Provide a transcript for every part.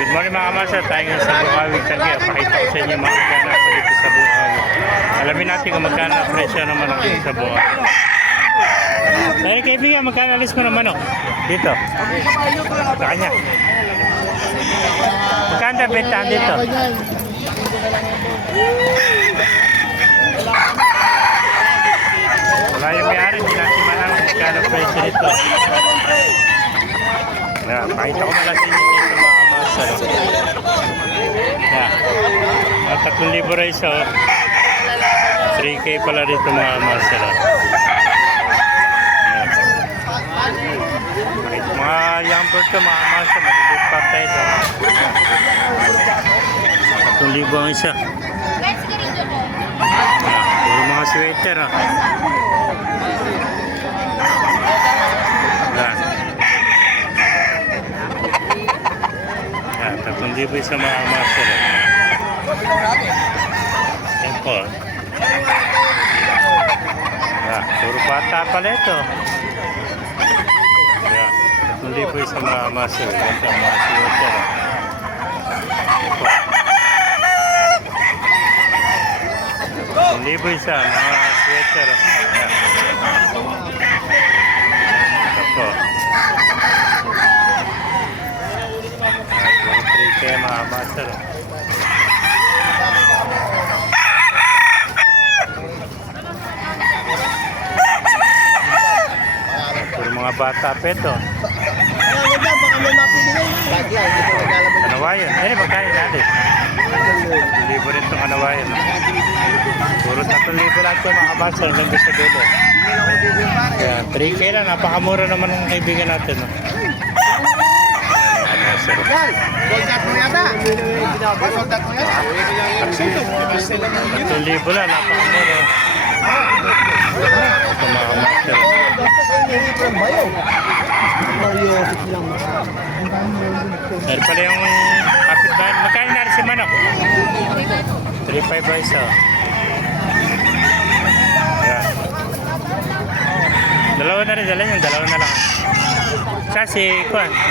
Good morning mga kamasa, tayo ngayon sa Bukawi Karga. Pakita ko sa inyo mga magkano ako dito sa Bukawi. Alamin natin kung magkano ang presyo ng manok dito sa Bukawi. Dahil kaibigan, magkano alis mo ng manok? Dito. Sa kanya. Magkano na bentahan dito? Wala yung may-ari, hindi natin malang magkano presyo dito. Yan, pakita ko mala sa inyo dito mga kamasa. Yan. At 3,000 raiso. 3K pala dito mga kamasa. Mga young bird to mga kamasa, maliliit pa tayo ito. 3,000 ang isa. Yan, puro mga sweater. Yan. 3,000 sa mga master. Yan po. Puro bata pala ito. Yan. 3,000 sa mga master. Yan sa mga sweater. Yan. 1,000 isa mga sweater. Yan. Ito po. Kaya mga master. Puro mga bata pa ito. Kanawayan. Eh, magkain natin. 1,000 rin itong kanawayan. Puro 3,000 lang ito mga master. Hanggang sa dulo. 3K lang. Napakamura naman ng kaibigan natin. Yan! Soldat mo yata! Soldat mo yata! 1,000 lang, napakamura. Ito mga master. Meron pala yung kapitbahay. Magkano na rin si manok? 3,500 ba isa? Yan. Dalawa na rin dala yun. Dalawa na lang. Sa si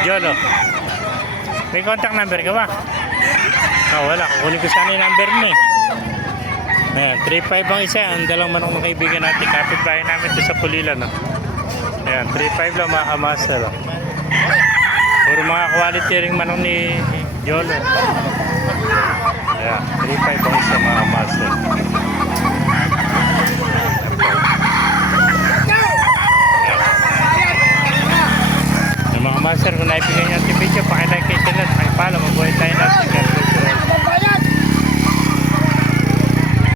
Jolo. May contact number ka ba? Wala. Kukunin ko sana yung number mo eh. Ayan, 3,500 ang isa. Ang dalawang manok ng kaibigan natin. Kapit-bahay namin ito sa Pulilan. Ayan, 3,500 lang mga kamaster. Puro mga quality ring manok ni Jolo. Ayan, 3,500 ang isa mga kamaster. Mga master, kung naibigay niyo ang video, pakilike kayo